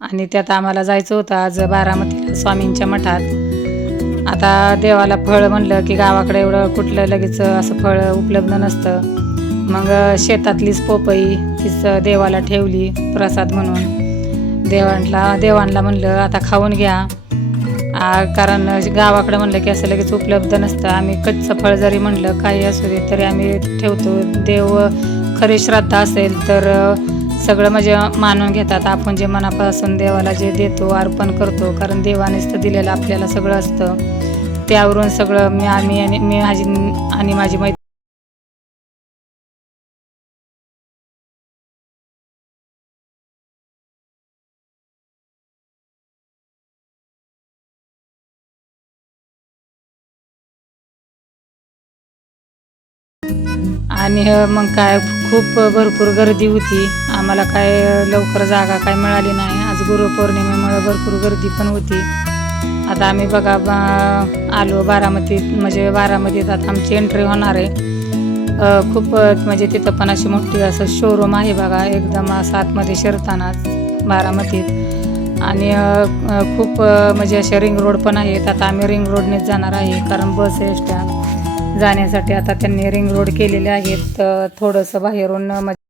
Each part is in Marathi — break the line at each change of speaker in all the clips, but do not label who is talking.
आणि त्यात आम्हाला जायचं होतं आज बारामतीला स्वामींच्या मठात. आता देवाला फळ म्हणलं की गावाकडे एवढं कुठलं लगेच असं फळ उपलब्ध नसतं. मग शेतातलीच पोपई तीच देवाला ठेवली प्रसाद म्हणून. देवांला देवांना म्हणलं आता खाऊन घ्या. कारण गावाकडे म्हणलं की असं लगेच उपलब्ध नसतं. आम्ही कच्चं फळ जरी म्हणलं काही असू दे तरी आम्ही ठेवतो. देव खरी श्रद्धा असेल तर सगळं म्हणजे मानून घेतात. आपण जे मनापासून देवाला जे देतो अर्पण करतो कारण देवानेच तर दिलेलं आपल्याला सगळं असतं. त्यावरून सगळं मी आम्ही आणि मी माझी आणि माझी मैत्री आणि मग काय खूप भरपूर गर्दी होती. आम्हाला काय लवकर जागा काय मिळाली नाही. आज गुरुपौर्णिमेमुळे भरपूर गर्दी पण होती. आता आम्ही बघा बा- आलो बारामतीत म्हणजे बारामतीत आता आमची एंट्री होणार आहे. खूप म्हणजे तिथं पण अशी मोठी असं शोरूम आहे बघा एकदम असं आतमध्ये शिरतानाच बारामतीत. आणि खूप म्हणजे असे रिंग रोड पण आहेत. आता आम्ही रिंग रोडनेच जाणार आहे कारण बस एसट्या जाण्यासाठी आता त्यांनी रिंग रोड केलेले आहेत. थोडंसं बाहेरून म्हणजे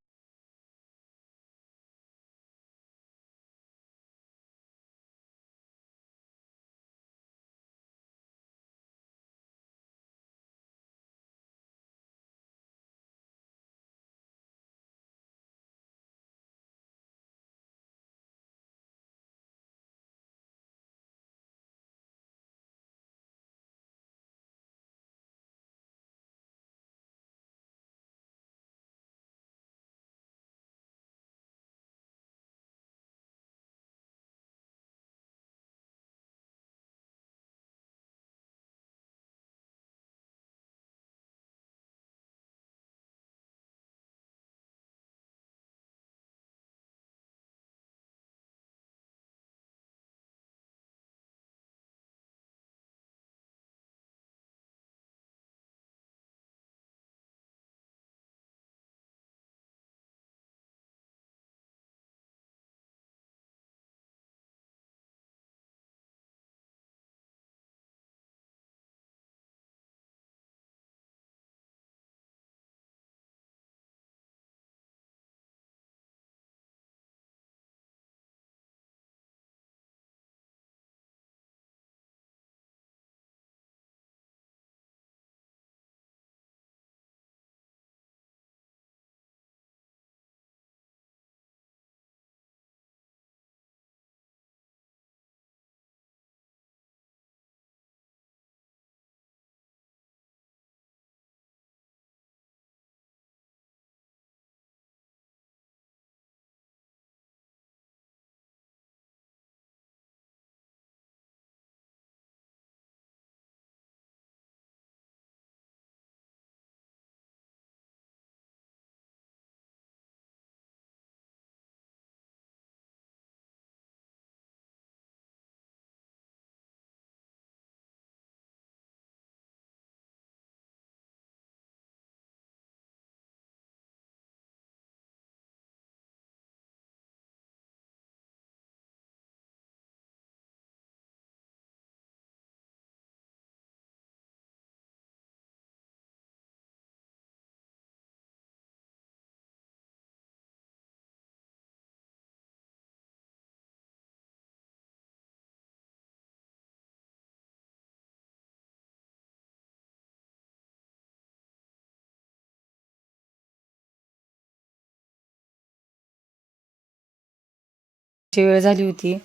ची वेळ झाली होती.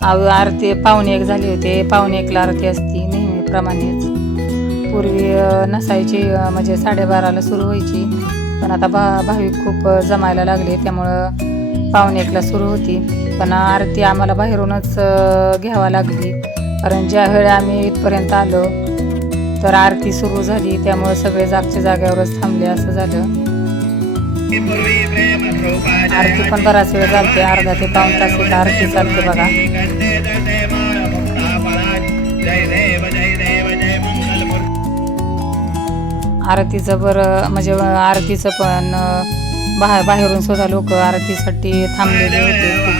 आव आरती पावणे एक झाली होते. पावणे एकला आरती असती नेहमीप्रमाणेच. पूर्वी नसायची म्हणजे साडेबाराला सुरू व्हायची. पण आता भा भाविक खूप जमायला लागले त्यामुळं पावणे एकला सुरू होती. पण आरती आम्हाला बाहेरूनच घ्यावा लागली. कारण ज्या वेळी आम्ही इथपर्यंत आलो तर आरती सुरू झाली. त्यामुळं सगळे जागच्या जाग्यावरच थांबले असं झालं. आरती पण बराच वेळ चालते अर्धा ते पाऊण तास एक आरती चालते बघा आरतीचं बरं म्हणजे आरतीचं पण बाहेर बाहेरून सुद्धा लोक आरतीसाठी थांबलेले होते खूप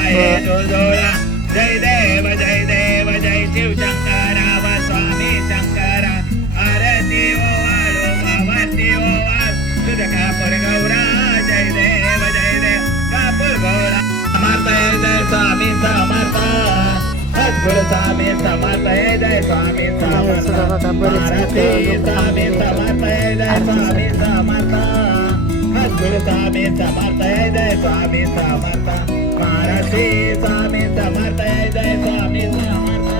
जय देव जय देव जय शिव शंकरा स्वामी शंकरा आरती ओ आरती ओ वाळ समर्थ हे जय स्वामी समर्थ सद्गुरु स्वामी समर्थ हे जय स्वामी समर्थ
सुद्धा बघा बरेच
आरती
लोक
स्वामी समर्थ हे जय स्वामी
आरतीसाठी.
समर्थ सद्गुरु स्वामी समर्थ हे जय स्वामी समर्थ महाराष्ट्री स्वामी समर्थ हे जय स्वामी समर्थ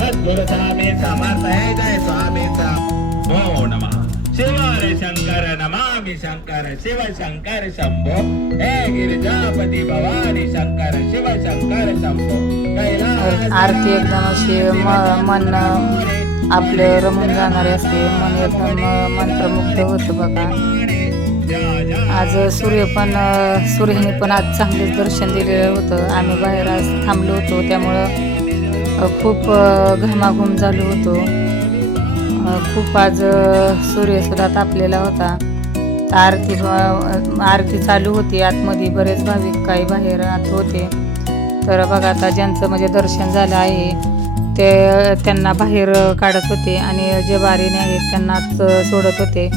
सद्गुरु स्वामी समर्थ हे जय स्वामी समर्थ हो नमः शिवाय शंकर नमामि शंकर शिव शंकर शंभो। हे गिरिजापती भवानी शंकर शिव शंकर शंभो। कैलास
आरती एकदम अशी मन आपलं रमून जाणारे असते मन एकदम मंत्रमुग्ध होतं बघा. आज सूर्य पण सूर्याने पण आज चांगलेच दर्शन दिलेलं होतं. आम्ही बाहेर आज थांबलो होतो त्यामुळं खूप अ, घामाघूम झालो होतो. खूप आज सूर्यसुद्धा तापलेला होता. आरती आरती चालू होती. आतमध्ये बरेच भाविक काही बाहेर आत होते. तर बघा आता ज्यांचं म्हणजे दर्शन झालं आहे ते त्यांना बाहेर काढत होते आणि जे बारीने आहेत त्यांनाच सोडत होते.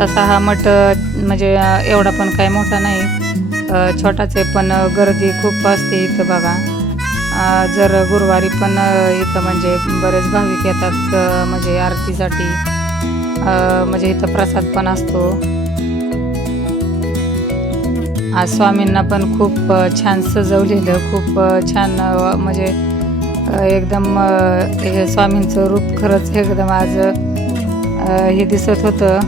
तसा हा मठ म्हणजे एवढा पण काही मोठा नाही. छोटाच आहे पण गर्दी खूप असते इथं बघा. जर गुरुवारी पण इथं म्हणजे बरेच भाविक येतात म्हणजे आरतीसाठी. म्हणजे इथं प्रसाद पण असतो. आज स्वामींना पण खूप छान सजवलेलं खूप छान म्हणजे एकदम हे स्वामींचं रूप खरंच एकदम आज हे दिसत होतं.